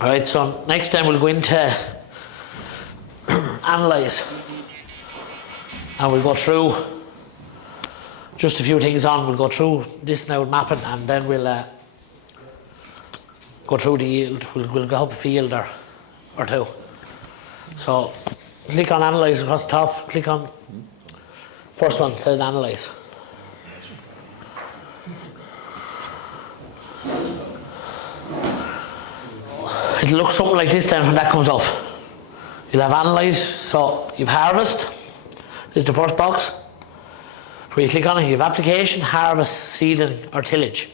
Alright, so next time we'll go into analyze, and we'll go through just a few things on. We'll go through this now with mapping, and then we'll go through the yield. We'll go up a field or two. So click on analyze across the top, click on first one, says analyze. It'll look something like this then when that comes up. You'll have analyze, so you've harvest, this is the first box. Where you click on it, you have application, harvest, seeding or tillage,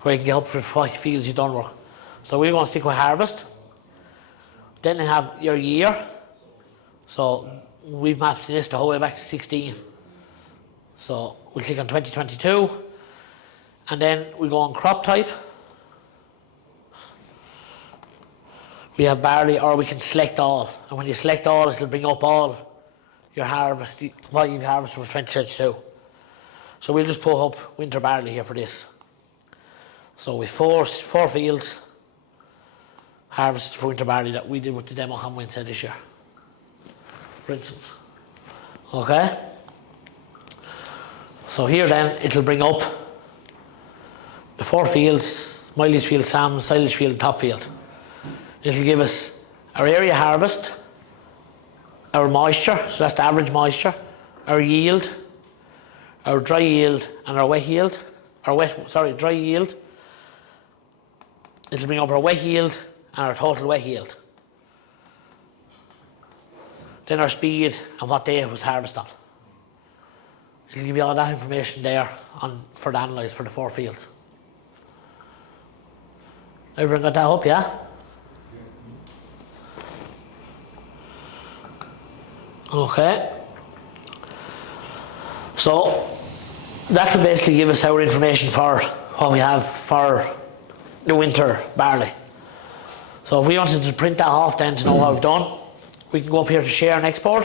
where you can get up for what fields you've done work. So we're going to stick with harvest. Then you have your year. So we've mapped this the whole way back to 16. So we click on 2022, and then we go on crop type. We have barley, or we can select all, and when you select all, it'll bring up all your harvest, what you've harvested from 2022. So we'll just pull up winter barley here for this. So with four fields harvested for winter barley that we did with the demo combine set this year, for instance. Okay. So here then it'll bring up the 4 fields: mileage field, SAM, silage field, top field. It'll give us our area harvest, our moisture, so that's the average moisture, our yield, our dry yield, and our wet yield. Dry yield. It'll bring up our wet yield and our total wet yield. Then our speed and what day it was harvested on. It'll give you all that information there for the analyze for the 4 fields. Everyone got that up, yeah? Okay. So that will basically give us our information for what we have for the winter barley. So if we wanted to print that off then to know what we've done, we can go up here to share and export.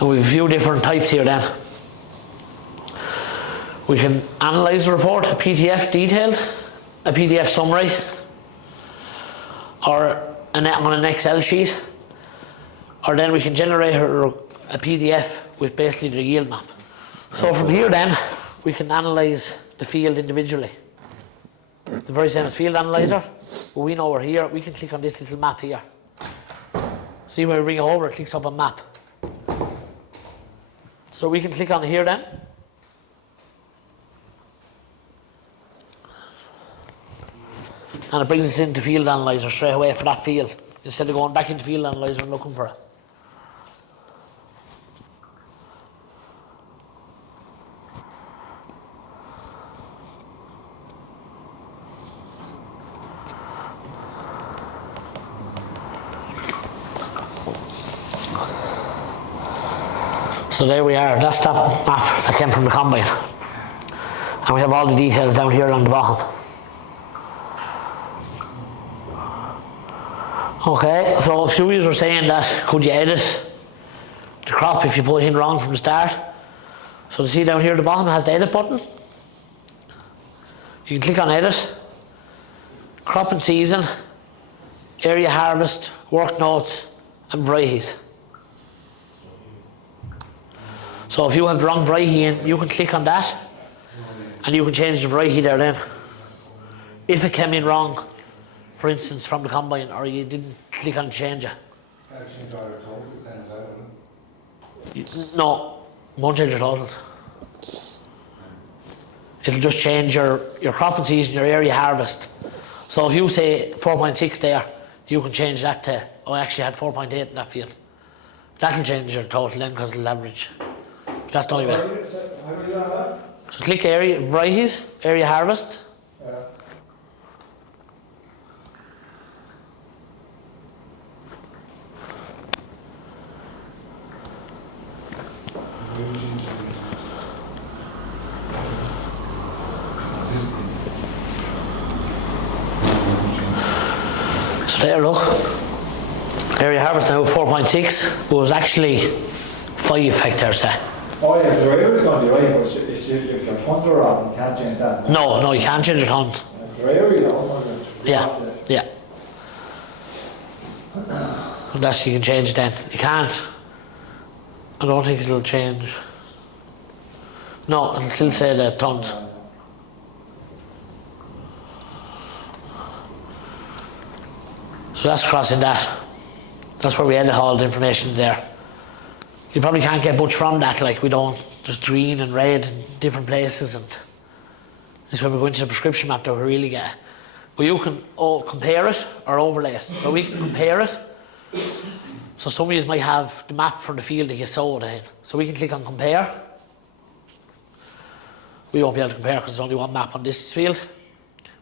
And we have a few different types here then. We can analyze the report, a PDF detailed, a PDF summary, or on an Excel sheet, or then we can generate a PDF with basically the yield map. So from here then, we can analyze the field individually. The very same as field analyzer, but we know we're here, we can click on this little map here. See when we bring it over, it clicks up on map. So we can click on here then. And it brings us into field analyzer straight away for that field, instead of going back into field analyzer and looking for it. So there we are, that's that map that came from the combine. And we have all the details down here on the bottom. Okay, so a few of you were saying that could you edit the crop if you put it in wrong from the start. So you see down here at the bottom it has the edit button. You can click on edit, crop and season, area harvest, work notes and varieties. So if you have the wrong variety in, you can click on that and you can change the variety there then. If it came in wrong, for instance, from the combine, or you didn't click on change it. No, won't change your totals. It'll just change your crop and season, your area harvest. So if you say 4.6 there, you can change that to, oh, I actually had 4.8 in that field. That'll change your total then because it'll average. That's the only way. So click area, varieties, area harvest. So there, look, area harvest now 4.6, but it was actually 5 hectares set. Oh yeah, the driver is going to be right, but if your tons are wrong, you can't change that. No, you can't change your tons. The driver, you don't. Yeah. Unless you can change it then. You can't. I don't think it'll change. No, it'll still say the tons. So that's crossing that. That's where we edit all the information there. You probably can't get much from that, like we don't. There's green and red in different places, and this is when we go into the prescription map that we really get. But you can compare it or overlay it. So we can compare it. So some of you might have the map from the field that you sowed in. So we can click on compare. We won't be able to compare because there's only one map on this field.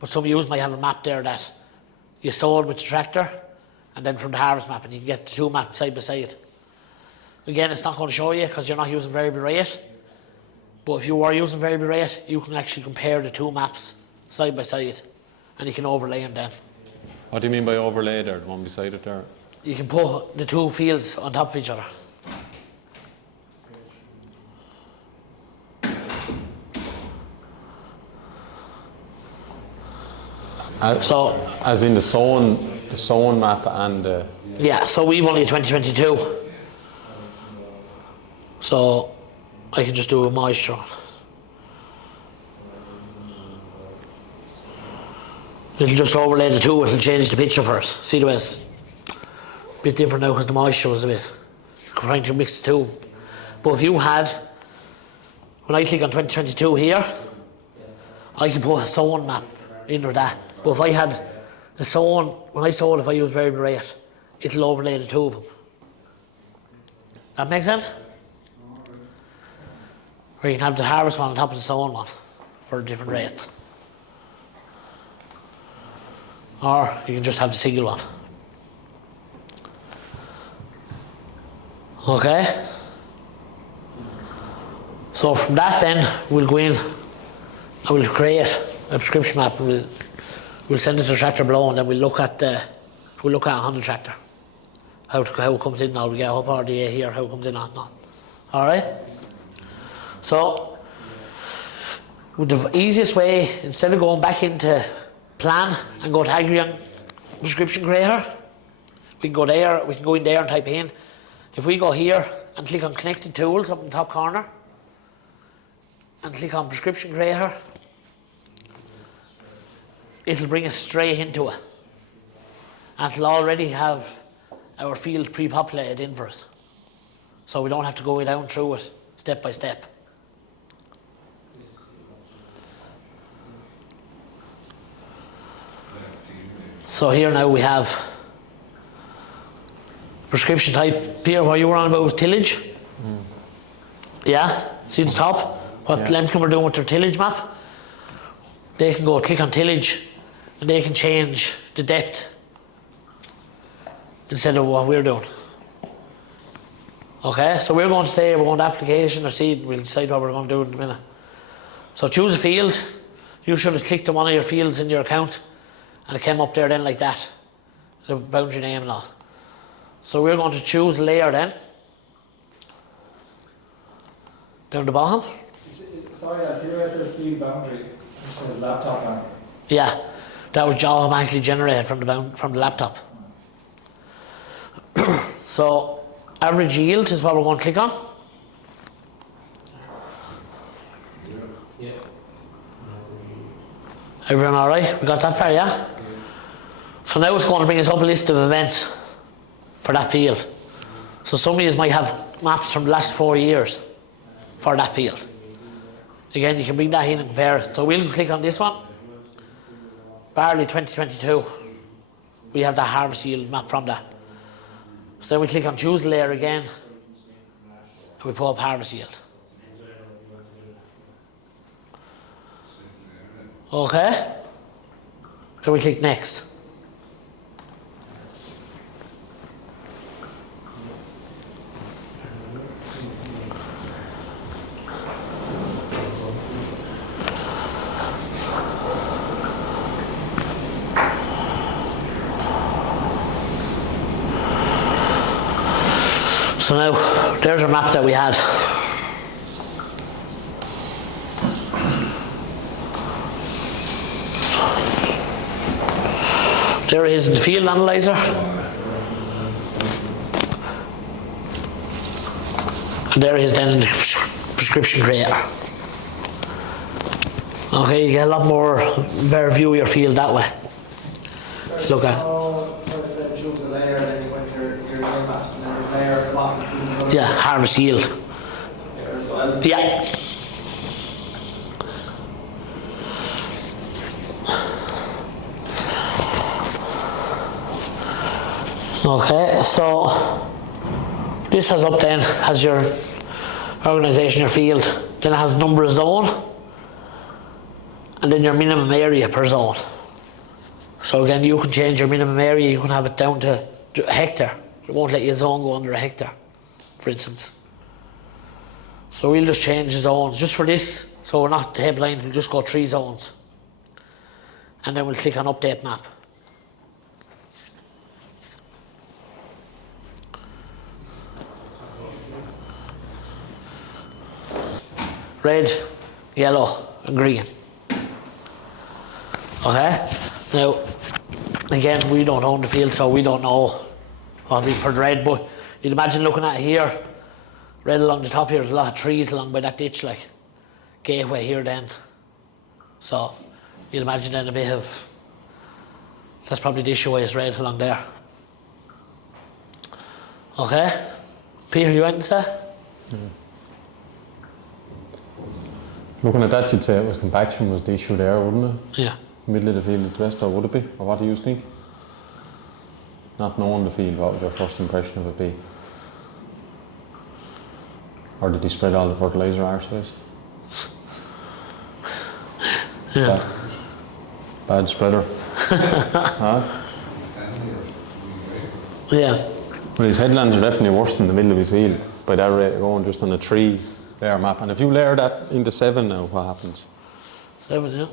But some of you might have a map there that you sowed with the tractor, and then from the harvest map, and you can get the two maps side by side. Again, it's not going to show you because you're not using variable rate. But if you were using variable rate, you can actually compare the two maps side by side, and you can overlay them then. What do you mean by overlay there, the one beside it there? You can put the two fields on top of each other. As in the sown map and the... Yeah, so we've only 2022. So I can just do a moisture. It'll just overlay the two, it'll change the picture first. See the way it's a bit different now because the moisture was a bit trying to mix the two. But if you had, when I click on 2022 here, I can put a sown map into that. But if I had a sown, when I sowed, if I use variable rate, it'll overlay the two of them. That makes sense? Or you can have the harvest one on top of the sown one for different rates. Or you can just have the single one. Okay? So from that then, we'll go in and we'll create a prescription map. We'll send it to the tractor below, and then we'll look at a 100 tractor. How it comes in now. We get up RDA here, how it comes in on. Alright? So, with the easiest way, instead of going back into plan and go to Agrion prescription creator, we can go there, we can go in there and type in. If we go here and click on connected tools up in the top corner and click on prescription creator, it'll bring us straight into it. And it'll already have our field pre-populated in for us. So we don't have to go down through it step by step. So here now we have prescription type. Here, what you were on about was tillage. Yeah, see the top? What Lemkin were doing with their tillage map? They can go click on tillage and they can change the depth instead of what we're doing. Okay, so we're going to say we're going to application or seed. We'll decide what we're going to do in a minute. So choose a field. You should have clicked on one of your fields in your account and it came up there then like that, the boundary name and all. So we're going to choose a layer then, down the bottom. Sorry, I see where it says field boundary. It says laptop boundary. Yeah, that was automatically generated from the laptop. So average yield is what we're going to click on. Everyone all right? We got that far, yeah? So now it's going to bring us up a list of events for that field. So some of you might have maps from the last 4 years for that field. Again, you can bring that in and compare it. So we'll click on this one. Barley 2022. We have that harvest yield map from that. So then we click on choose layer again and we pull up harvest yield. Okay. Then we click next. So now, there's our map that we had. There is the field analyzer. And there is then the prescription creator. Okay, you get a lot more better view of your field that way. Just look at. Choose a layer, then you went your layer maps, and then your layer at the bottom. Yeah, harvest yield. There as well. Yeah. Okay, so this has up then, has your organisation, your field, then it has number of zone, and then your minimum area per zone. So again, you can change your minimum area, you can have it down to a hectare. It won't let your zone go under a hectare, for instance. So we'll just change the zones, just for this, so we're not blind, we'll just go 3 zones. And then we'll click on update map. Red, yellow and green. Okay? Now, again, we don't own the field, so we don't know what it'll be for the red, but you'd imagine looking at it here, red along the top here, there's a lot of trees along by that ditch, like gateway here then. So, you'd imagine then a bit of, that's probably the issue why it's red along there. Okay? Peter, you want to say? Looking at that, you'd say it was compaction was the issue there, wouldn't it? Yeah. Middle of the field at west, or would it be? Or what do you think? Not knowing the field, what would your first impression of it be? Or did he spread all the fertiliser arseways? Yeah. Bad spreader. Huh? Yeah. Well, his headlands are definitely worse than the middle of his field by that rate of going, just on a 3 layer map. And if you layer that into 7 now, what happens? 7, yeah.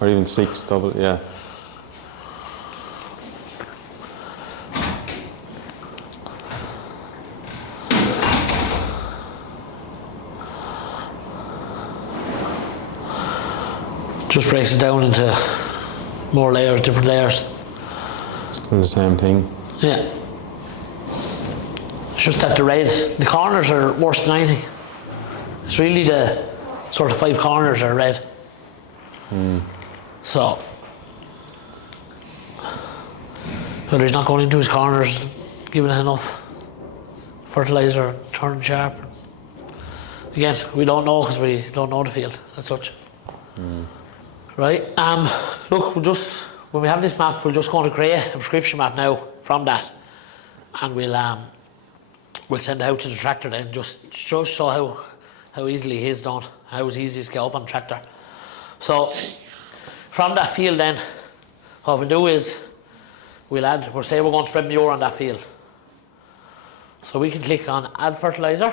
Or even 6, double, yeah. Just breaks it down into more layers, different layers. Still the same thing. Yeah. It's just that the corners are worse than anything. It's really the sort of 5 corners are red. So, but he's not going into his corners, giving it enough fertiliser, turning sharp. Again, we don't know because we don't know the field as such. Right, look, when we have this map, we're just going to create a prescription map now from that, and we'll send it out to the tractor then, just show how easily it is done, how it's easy to get up on the tractor. So, from that field then, what we'll do is, we'll say we're going to spread manure on that field. So we can click on add fertiliser,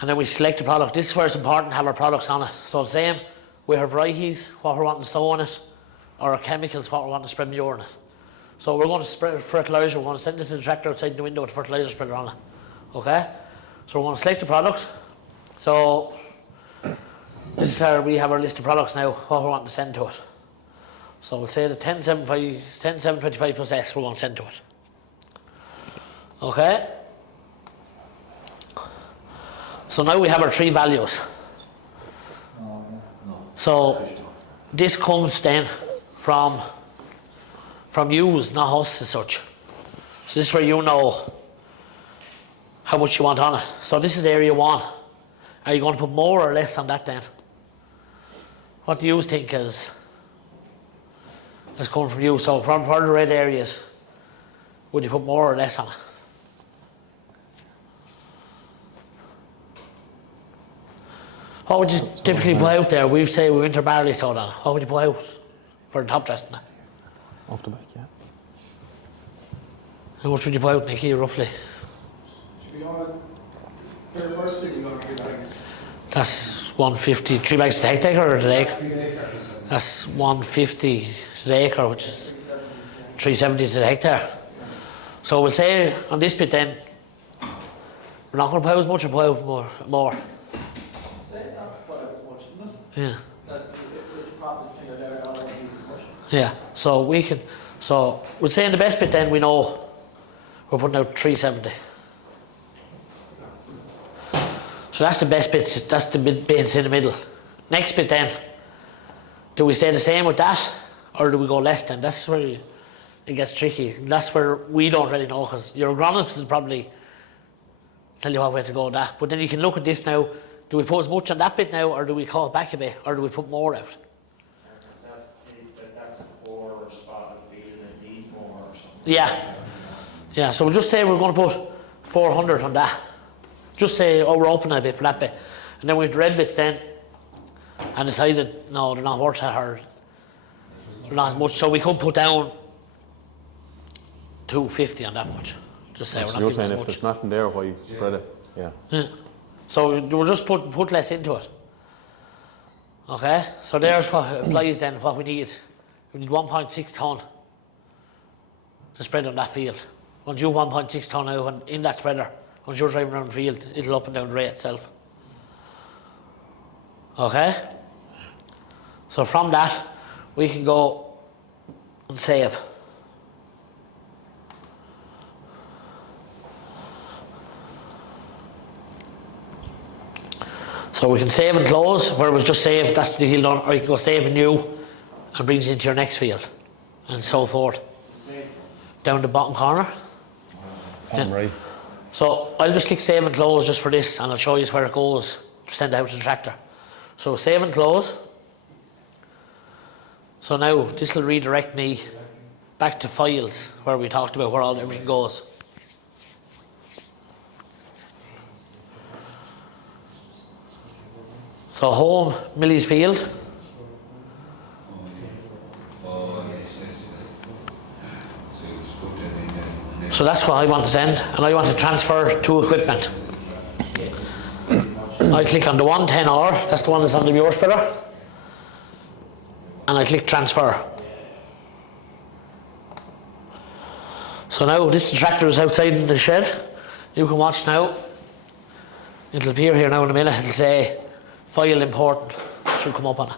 and then we select the product. This is where it's important to have our products on it. So same with our varieties, what we're wanting to sow on it, or our chemicals, what we're wanting to spread manure on it. So we're going to spread fertiliser, we're going to send it to the tractor outside the window with the fertiliser spreader on it. Okay? So we're going to select the product. So this is how we have our list of products now, what we're wanting to send to it. So we'll say the 10725 plus S we're going to send to it. Okay? So now we have our 3 values. So this comes then from yous, not us as such. So this is where you know how much you want on it. So this is area 1. Are you going to put more or less on that then? What do you think is coming from you? So for the red areas, would you put more or less on it? What would you typically put out there? We say we winter barley sowed on it. What would you put out for the top dressing? Off the back, yeah. How much would you put out, Nicky, roughly? Should we go for the first thing, we go 3 bags? That's 150, 3 bags to the hectare or the acre? 3 acres. That's 150 to the acre, which is 370 to the hectare. So we'll say on this bit then, we're not going to put out as much or put out more. Yeah. That if the crop is kind of there, all I need is much. Yeah. So we can. So we're saying the best bit. Then we know we're putting out 370. So that's the best bit. That's the bits in the middle. Next bit then. Do we say the same with that, or do we go less than? That's where it gets tricky. And that's where we don't really know, because your agronomist will probably tell you what way to go with that. But then you can look at this now. Do we put as much on that bit now, or do we call it back a bit, or do we put more out? That's a poor spot of field that needs more or something. Yeah. Yeah, so we'll just say we're going to put 400 on that. Just say, oh, we're opening a bit for that bit. And then we have the red bits then, and decided, no, they're not worth that, or they're not as much. So we could put down 250 on that much. Just say we're not You're giving saying as if much. there's nothing there, why spread it? Yeah. Yeah. So we'll just put less into it. Okay, so there's what applies then, what we need. We need 1.6 tonne to spread on that field. Once you 1.6 tonne out in that spreader, once you're driving around the field, it'll up and down the rate itself. Okay? So from that, we can go and save. So we can save and close, where we just save, that's the deal done, or you can go save and new, and brings you into your next field, and so forth. Down the bottom corner. Bottom right. So I'll just click save and close just for this, and I'll show you where it goes to send out to the tractor. So save and close. So now this will redirect me back to files, where we talked about where everything goes. So home, Millie's field. So that's what I want to send, and I want to transfer to equipment. I click on the 110R, that's the one that's on the viewer spreader, and I click transfer. So now this tractor is outside in the shed. You can watch now. It'll appear here now in a minute. It'll say file important. Should come up on it.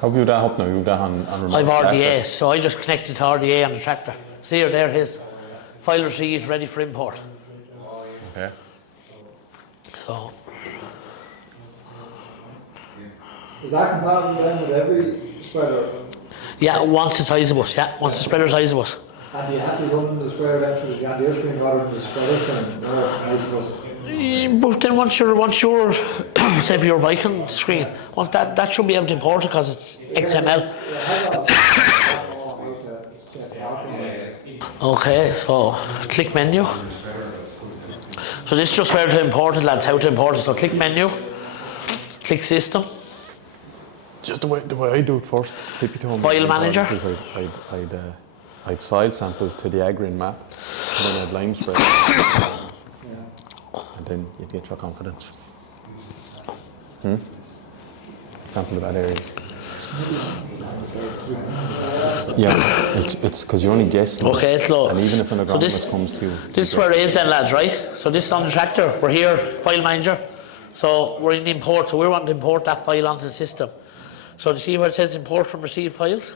How have you that up now? You've that on remote I've RDA, access? so I just connected to RDA on the tractor. See here, there his file received, ready for import. Okay. So Is that compatible then with every spreader? yeah, once the size of us, yeah, once the spreader size of us. And you have to run the spreader entries on your screen rather than the spreader screen? No, I suppose. But then once you're say if you're Viking screen, once that should be able to import it because it's XML. Okay, so click menu. So this is just where to import it, lads, how to import it. So click menu, click system, Just the way I do it first. Flip it home. File manager. I'd soil sample to the Agrin map, and then I'd lime spread, and then you'd get your confidence. Sample the bad areas. Yeah, it's because you're only guessing. Okay, it's low. And even if an So agronomist comes to you. this is where it is then, lads, right? So this is on the tractor. We're here, file manager. So we're in the import. So we want to import that file onto the system. So to see where it says import from received files?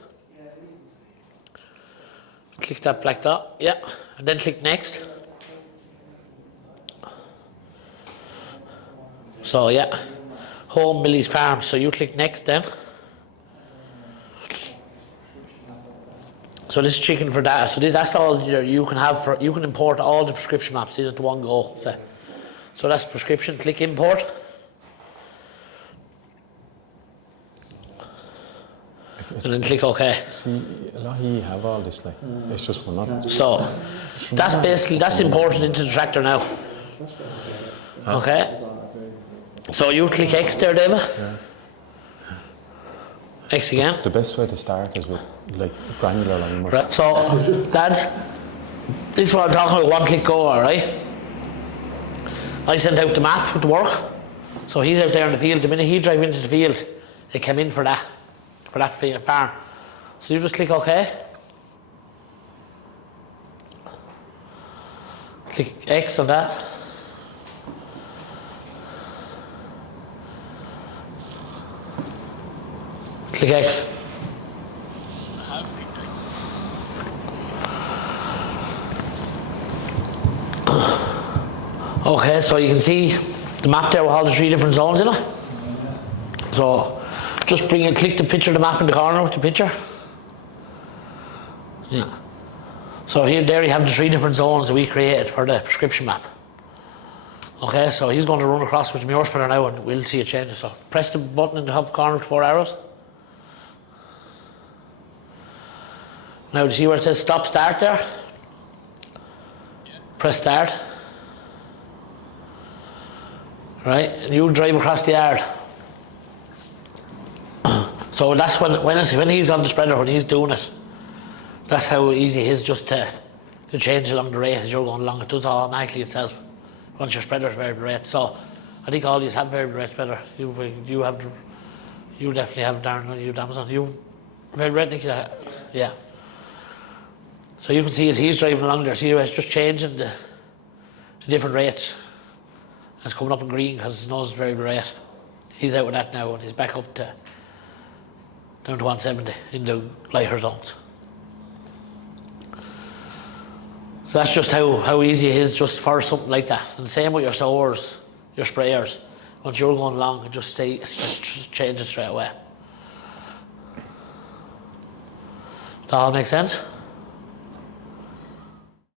Click that black dot, yeah. And then click next. So yeah, home Millie's farm. So you click next then. So this is chicken for data. So that's all you can have for. You can import all the prescription maps. These are the one go. So that's prescription. Click import. And then click OK. See, a lot of you have all this, like, it's just we're not. So that's imported into the tractor now. Okay. So you click X there, David. Yeah. X again. The best way to start is with like granular line. Right. So lads, this is what I'm talking about. One click go. All right. I sent out the map with the work. So he's out there in the field. The minute he drive into the field, they came in for that farm. So you just click OK. Click X on that. Click X. Okay, so you can see the map there with all the 3 different zones in it. So just click the picture of the map in the corner with the picture. Yeah. So there you have the 3 different zones that we created for the prescription map. Okay, so he's going to run across with the mirror spreader now and we'll see it change. So press the button in the top corner with 4 arrows. Now, do you see where it says stop start there? Press start. Right, and you drive across the yard. So that's when he's on the spreader, when he's doing it, that's how easy it is just to change along the rate as you're going along. It does automatically itself once your spreader's variable rate. So I think all these have variable rate spreader. You definitely have, Darren, you Amazon. You variable rate, Nicky? Yeah. So you can see as he's driving along there, see how it's just changing the different rates. It's coming up in green because it knows it's variable rate. He's out with that now and he's back up to down to 170 in the lighter zones. So that's just how easy it is just for something like that. And the same with your sowers, your sprayers. Once you're going along, it just changes straight away. Does that all make sense?